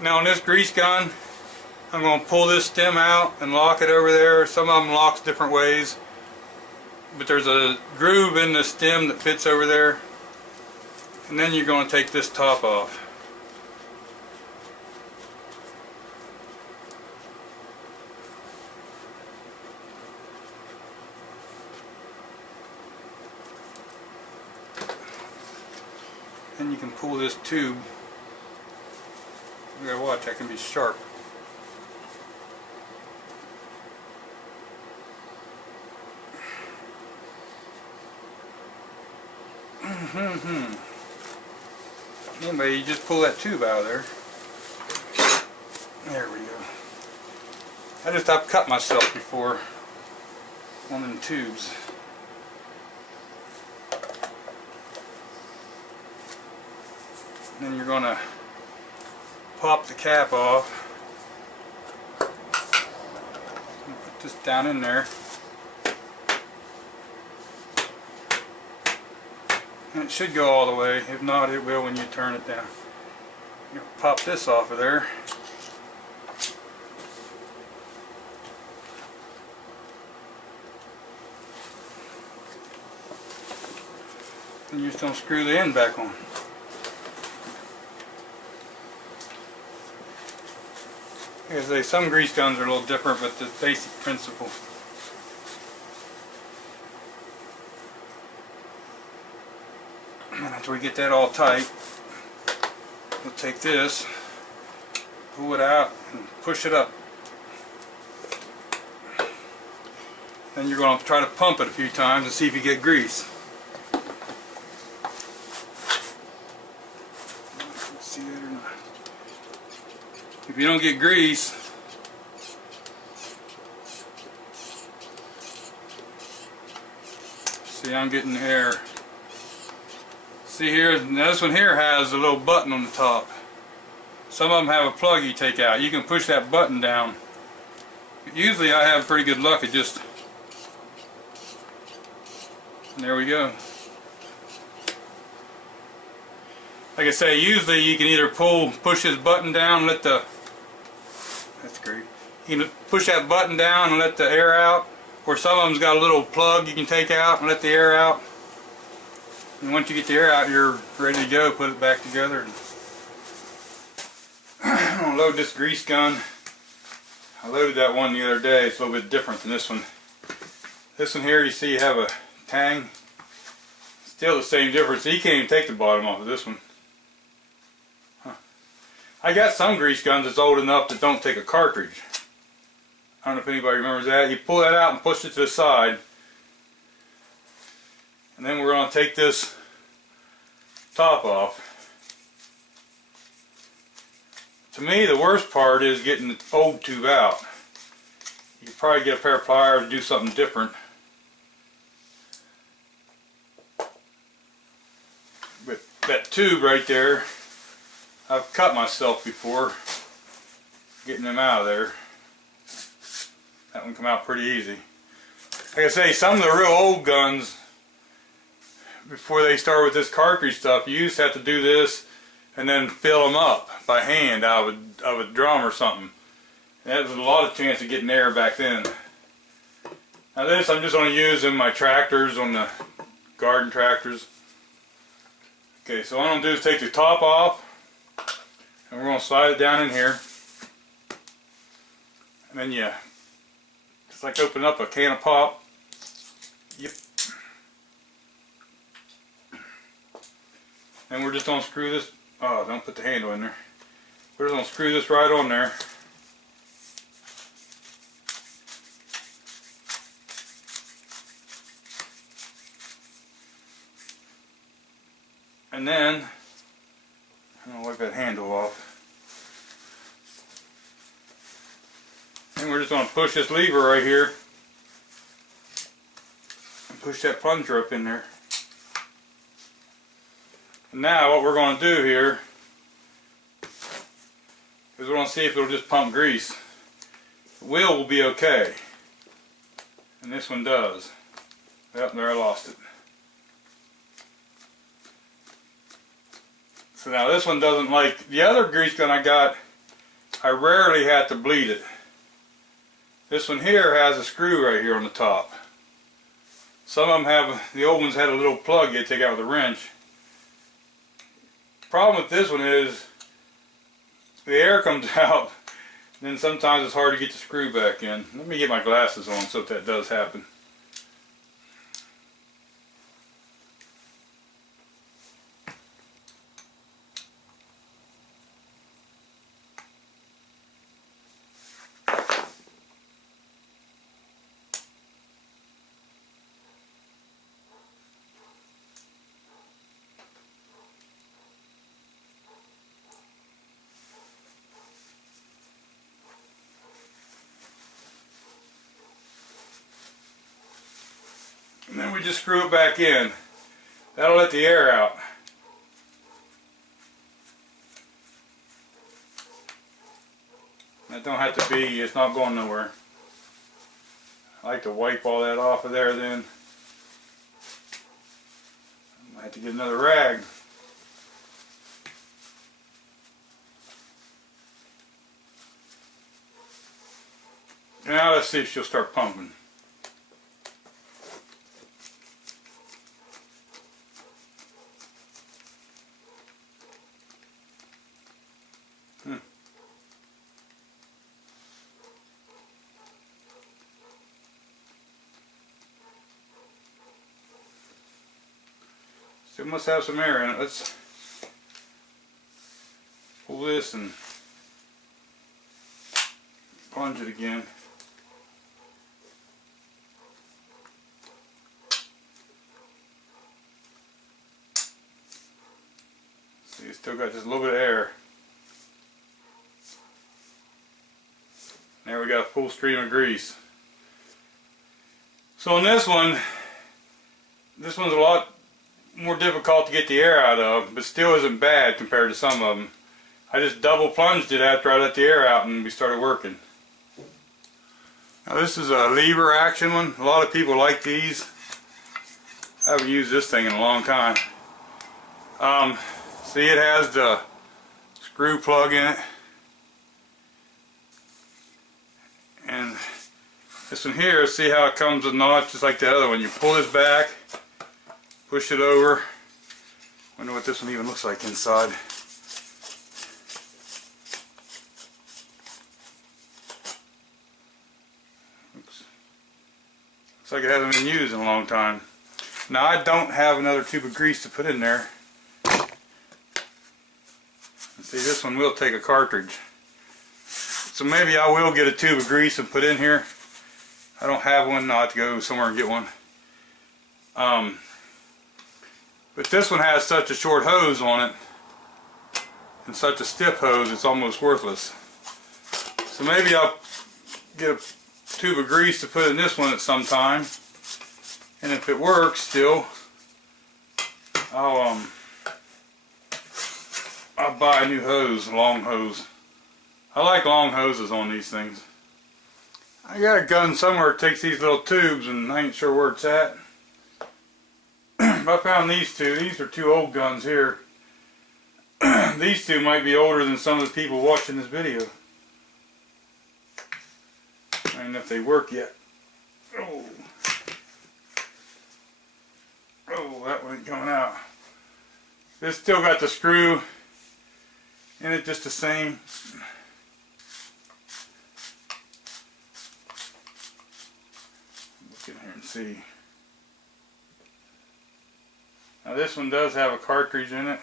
Now on this grease gun, I'm going to pull this stem out and lock it over there. Some of them locks different ways, but there's a groove in the stem that fits over there. And then you're going to take this top off. Then you can pull this tube. You gotta watch, that can be sharp. Anyway, you just pull that tube out of there. There we go. I've cut myself before on them tubes. Then you're going to pop the cap off. Put this down in there. And it should go all the way. If not, it will when you turn it down. You pop this off of there. And you just don't screw the end back on. Like I say, some grease guns are a little different, but the basic principle. And after we get that all tight, we'll take this, pull it out, and push it up. Then you're going to try to pump it a few times and see if you get grease. See that or not? If you don't get grease, see, I'm getting air. See here, now this one here has a little button on the top. Some of them have a plug you take out. You can push that button down. Usually I have pretty good luck. It just, and there we go. Like I say, usually you can either push this button down, let the, that's great. You can push that button down and let the air out, or some of them's got a little plug you can take out and let the air out. And once you get the air out, you're ready to go. Put it back together. And I'm going to load this grease gun. I loaded that one the other day. It's a little bit different than this one. This one here, you see you have a tang. Still the same difference. You can't even take the bottom off of this one. I got some grease guns that's old enough that don't take a cartridge. I don't know if anybody remembers that. You pull that out and push it to the side. And then we're going to take this top off. To me, the worst part is getting the old tube out. You could probably get a pair of pliers to do something different. But that tube right there, I've cut myself before getting them out of there. That one come out pretty easy. Like I say, some of the real old guns, before they start with this cartridge stuff, you used to have to do this and then fill them up by hand out of a drum or something. And that was a lot of chance of getting air back then. Now this I'm just going to use in my tractors, on the garden tractors. Okay, so what I'm going to do is take the top off, and we're going to slide it down in here. And then you, it's like opening up a can of pop. Yep. And we're just going to screw this, oh, don't put the handle in there. We're just going to screw this right on there. And then, I'm going to wipe that handle off. And we're just going to push this lever right here. And push that plunger up in there. And now what we're going to do here is we're going to see if it'll just pump grease. The wheel will be okay. And this one does. Yep, there I lost it. So now this one doesn't, like the other grease gun I got, I rarely have to bleed it. This one here has a screw right here on the top. Some of them have, the old ones had a little plug you take out with a wrench. Problem with this one is the air comes out, and then sometimes it's hard to get the screw back in. Let me get my glasses on so that does happen. And then we just screw it back in. That'll let the air out. That don't have to be, it's not going nowhere. I like to wipe all that off of there then. I might have to get another rag. Now let's see if she'll start pumping. Still must have some air in it. Let's pull this and plunge it again. See, it's still got just a little bit of air. There we got a full stream of grease. So on this one's a lot more difficult to get the air out of, but still isn't bad compared to some of them. I just double plunged it after I let the air out and we started working. Now this is a lever action one. A lot of people like these. I haven't used this thing in a long time. See, it has the screw plug in it. And this one here, see how it comes with knots just like the other one. You pull this back, push it over. Wonder what this one even looks like inside. Oops. Looks like it hasn't been used in a long time. Now I don't have another tube of grease to put in there. And see, this one will take a cartridge. So maybe I will get a tube of grease and put in here. I don't have one. I'll have to go somewhere and get one. But this one has such a short hose on it and such a stiff hose, it's almost worthless. So maybe I'll get a tube of grease to put in this one at some time, and if it works still, I'll buy a new hose, long hose. I like long hoses on these things. I got a gun somewhere that takes these little tubes, and I ain't sure where it's at. I found these two. These are two old guns here. These two might be older than some of the people watching this video. I don't know if they work yet. Oh, that one ain't coming out. This still got the screw in it just the same. Look in here and see. Now this one does have a cartridge in it.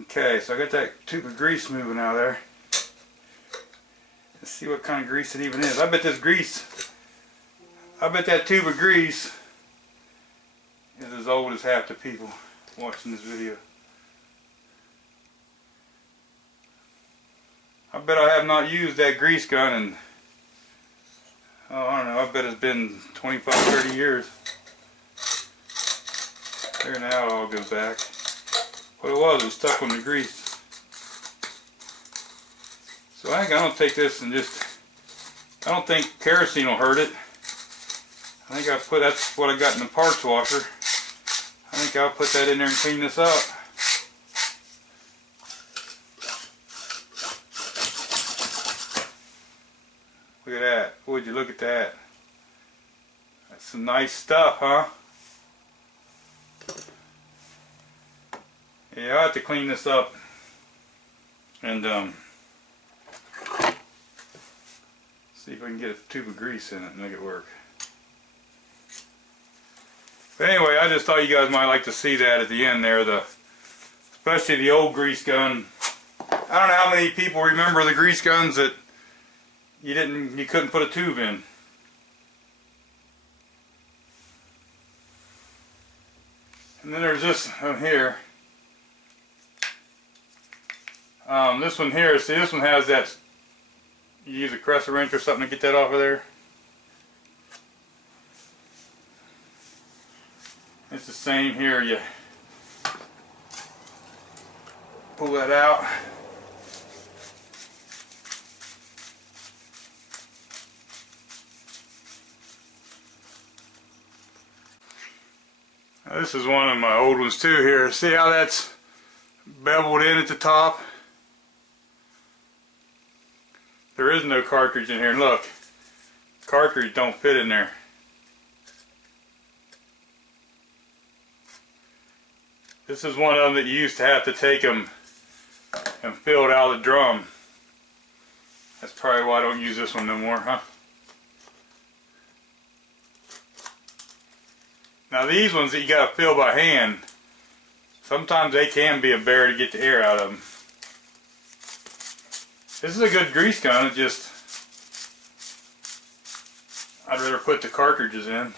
Okay, so I got that tube of grease moving out of there. Let's see what kind of grease it even is. I bet that tube of grease is as old as half the people watching this video. I bet I have not used that grease gun in, oh, I don't know, I bet it's been 25, 30 years. There, now it all goes back. What it was stuck on the grease. So I think I'm going to take this and just, I don't think kerosene will hurt it. I think that's what I got in the parts washer. I think I'll put that in there and clean this up. Would you look at that? That's some nice stuff, huh? Yeah, I'll have to clean this up and see if I can get a tube of grease in it and make it work. But anyway, I just thought you guys might like to see that at the end there, especially the old grease gun. I don't know how many people remember the grease guns that you couldn't put a tube in. And then there's this one here. This one here, see, this one has that, you use a crescent wrench or something to get that off of there. It's the same here, you pull that out. Now, this is one of my old ones too here. See how that's beveled in at the top? There is no cartridge in here. Look, cartridge don't fit in there. This is one of them that you used to have to take them and fill it out of the drum. That's probably why I don't use this one no more, huh? Now these ones that you gotta fill by hand, sometimes they can be a bear to get the air out of them. This is a good grease gun, it just, I'd rather put the cartridges in.